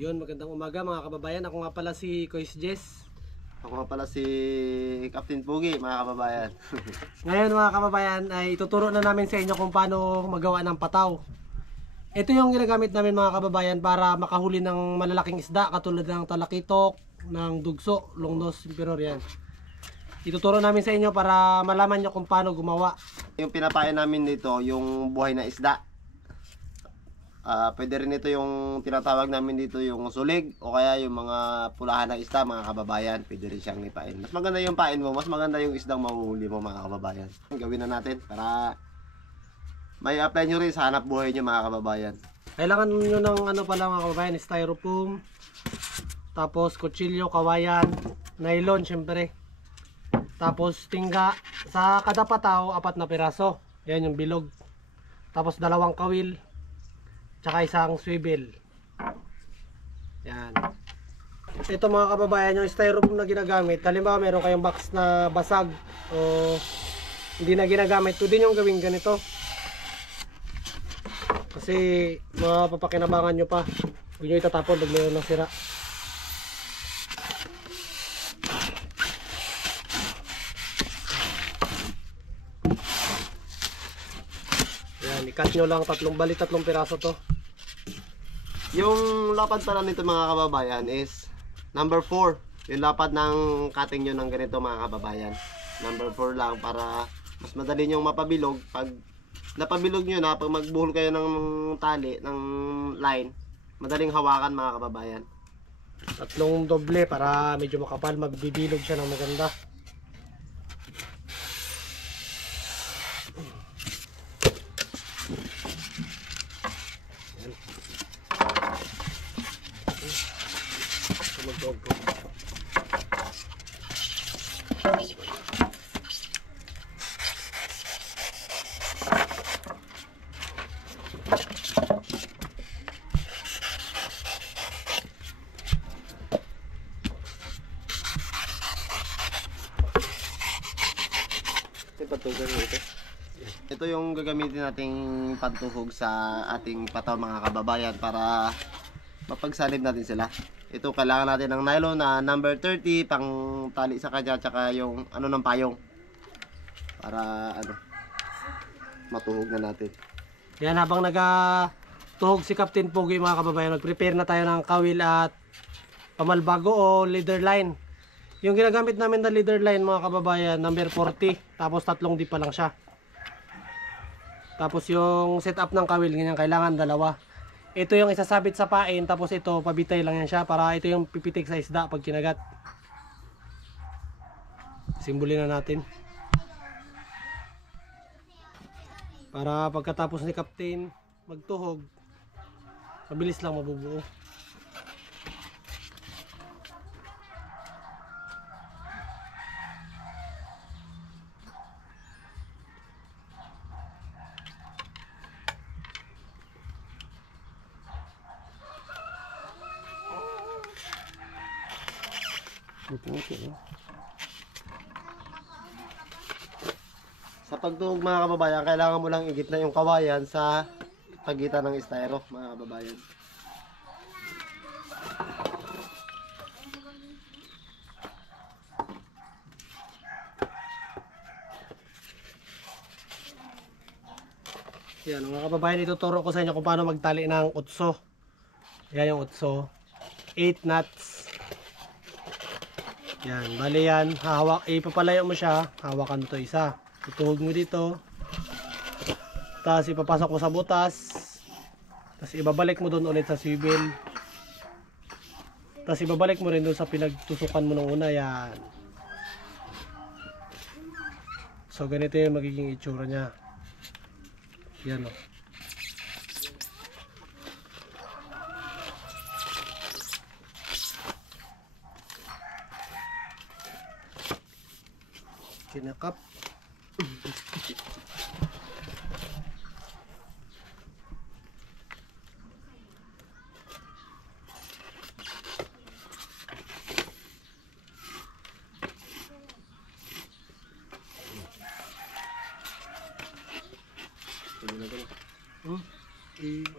Yun, magandang umaga mga kababayan. Ako nga pala si Kois Jess. Ako nga pala si Captain Pugi, mga kababayan. Ngayon mga kababayan ay ituturo na namin sa inyo kung paano magawa ng pataw. Ito yung ginagamit namin mga kababayan para makahuli ng malalaking isda katulad ng talakitok, ng dugso, longnos, imperior yan. Ituturo namin sa inyo para malaman nyo kung paano gumawa. Yung pinapain namin dito, yung buhay na isda. Pwede rin ito yung tinatawag namin dito yung sulig o kaya yung mga pulahan ng isda, mga kababayan. Pwede rin siyang nipain. Mas maganda yung pain mo, mas maganda yung isdang mahuhuli mo, mga kababayan. Gawin na natin para may apply nyo rin sa hanap buhay nyo, mga kababayan. Kailangan nyo ng ano pala mga kababayan, styrofoam, tapos kutsilyo, kawayan, nylon syempre. Tapos tingga, sa kada pataw 4 na piraso. Yan yung bilog. Tapos 2 kawil, tsaka isang swivel. Yan. Ito mga kababayan, yung styrofoam na ginagamit. Halimbawa meron kayong box na basag o hindi na ginagamit, pwede nyo gawin ganito. Kasi mapapakinabangan nyo pa. Huwag nyo itatapon pag mayroon ng sira. Yan, i-cut nyo lang 3 piraso to. Yung lapad pala nito, mga kababayan, is number 4. Yung lapad ng cutting nyo ng ganito, mga kababayan. Number 4 lang para mas madali nyong mapabilog. Pag napabilog nyo na, pag magbuhol kayo ng tali, ng line, madaling hawakan, mga kababayan. 3 doble para medyo makapal, magbibilog siya ng maganda. Ito yung gagamitin nating pantuhog sa ating pataw, mga kababayan, para mapagsalib natin sila. Ito kailangan natin ng nylon na number 30 pang tali sa kanya, tsaka yung ano ng payong para ano matuhog na natin. Yan, habang nagatuhog si Captain Pugi mga kababayan, mag-prepare na tayo ng kawil at pamalbago o leader line. Yung ginagamit namin na leader line mga kababayan, number 40, tapos 3 di pa lang siya. Tapos yung setup ng kawil, ganyan, kailangan 2. Ito yung isasabit sa pain, tapos ito pabitay lang yan siya para ito yung pipitik sa isda pag kinagat. Simbolin na natin. Para pagkatapos ni Captain magtuhog, mabilis lang mabubuo. Sa pagtuhog, mga kababayan, kailangan mo lang igitna yung kawayan sa pagitan ng styro, mga kababayan. Yan mga kababayan, ituturo ko sa inyo kung paano magtali ng utso. Yan yung utso, 8 knots. Yan, bali yan, ipapalayo mo siya, hawakan to isa. Tutuhog mo dito. Tapos ipapasok mo sa butas. Tapos ibabalik mo doon ulit sa swivel. Tapos ibabalik mo rin doon sa pinagtusukan mo nung una. Yan. So ganito yung magiging itsura niya. Yan o. Kinakap.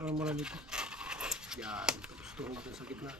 Ano mo na dito. Yan. Tapos tuhog dun sa gitna.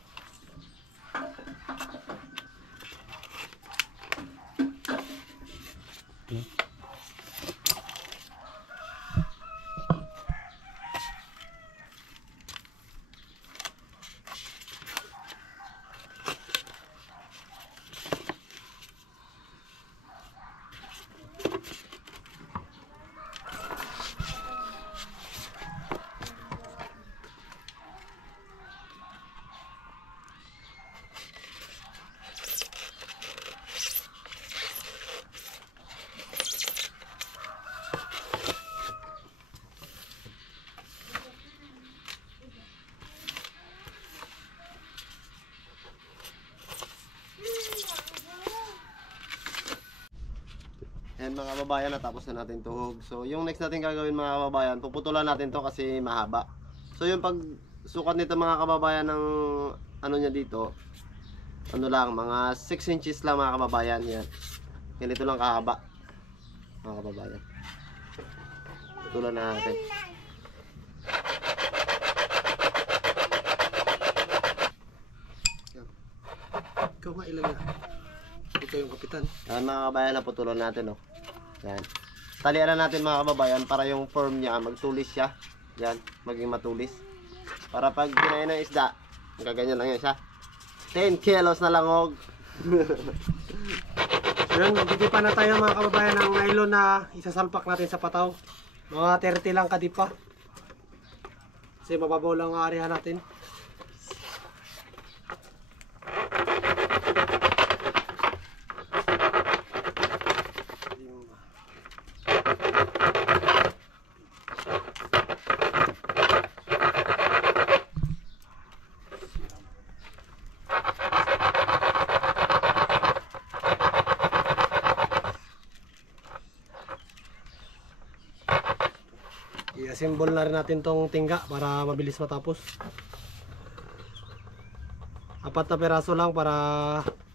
Ayan mga kababayan, natapos na natin tuhog. So yung next natin gagawin mga kababayan, puputulan natin to kasi mahaba. So yung pag sukat nito mga kababayan ng ano niya dito, ano lang, mga 6 inches lang mga kababayan. Yan. Ganito lang kahaba mga kababayan. Putulan na natin. Ikaw nga ilan na. Ikaw yung kapitan. Yan mga kababayan, naputulan natin, oh. Yan. Talian na natin mga kababayan para yung form niya magtulis siya. Yan, maging matulis. Para pag kinain ng isda, gaganyan lang yan siya. 10 kilos na langog. Yan, magtitipa na tayo mga kababayan ng nylon na isasalpak natin sa pataw. Mga 30 lang kadipa. Kasi mababaw lang ang area natin. I-assemble na rin natin tong tingga para mabilis matapos. 4 na peraso lang para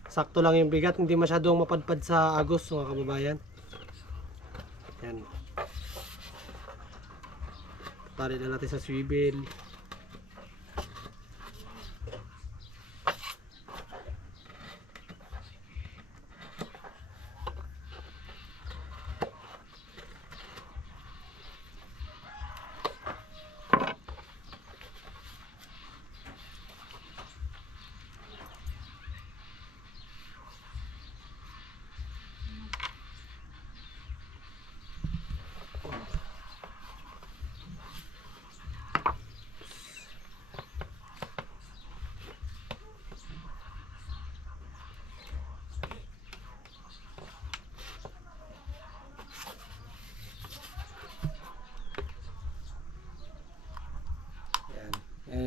sakto lang yung bigat, hindi masyadong mapadpad sa agos mga kababayan. Yan. Tali na natin sa swivel.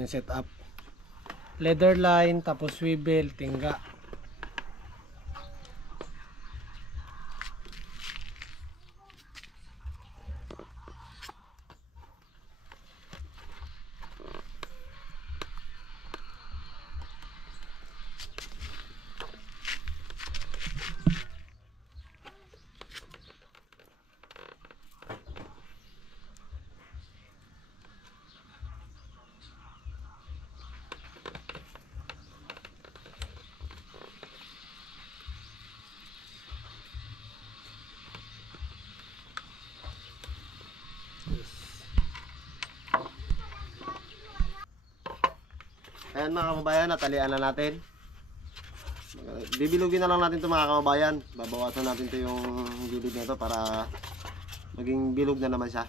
Set up leather line tapos swivel, tingga. Ayan mga kababayan, natalian na natin. Bibilugin na lang natin ito mga kababayan. Babawasan natin ito yung gilid na ito para maging bilog na naman siya.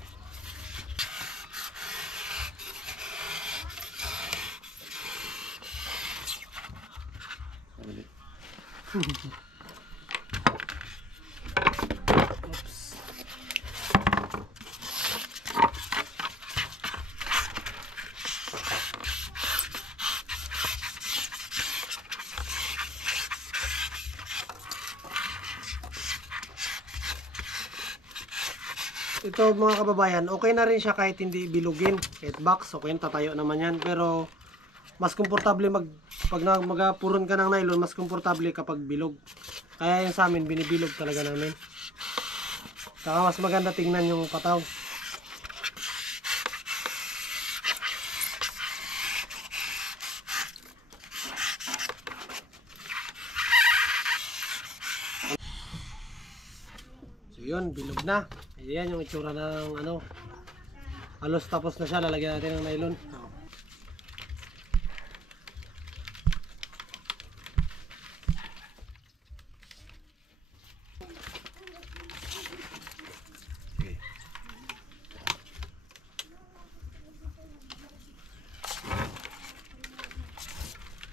Ito mga kababayan, okay na rin siya kahit hindi bilugin. Kahit box, okay, tatayo naman yan. Pero mas komportable pag magapuron ka ng nylon, mas komportable kapag bilog. Kaya yung sa amin, binibilog talaga namin. Saka mas maganda tingnan yung pataw. yun, bilog na. Ayan yung itsura ng ano. Halos tapos na siya, lalagyan natin ng nylon.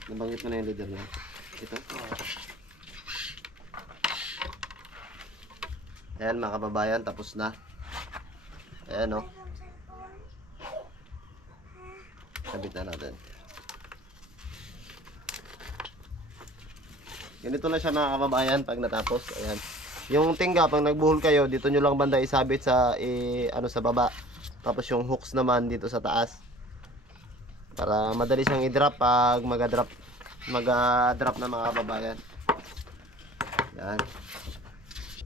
Nabanggit mo na yung leader niya. Ito. Ayan mga kababayan, tapos na. Ayan o. Sabit na natin. Ganito lang siya mga kababayan pag natapos. Ayan. Yung tingga, pag nagbuhol kayo, dito nyo lang banda isabit sa, ano, sa baba. Tapos yung hooks naman dito sa taas. Para madali siyang i-drop pag mag-drop na mga kababayan. Yan.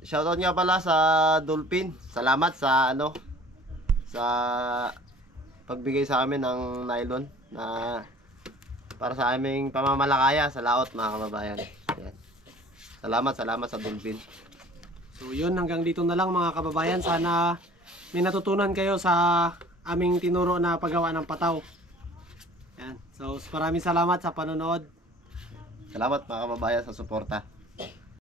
Shoutout nga pala sa Dolphin. Salamat sa ano, sa pagbigay sa amin ng nylon na para sa aming pamamalakaya sa laot mga kababayan. Yan. Salamat sa Dolphin. So yun, hanggang dito na lang mga kababayan. Sana may natutunan kayo sa aming tinuro na paggawa ng pataw. Yan. So maraming salamat sa panonood. Salamat mga kababayan sa suporta.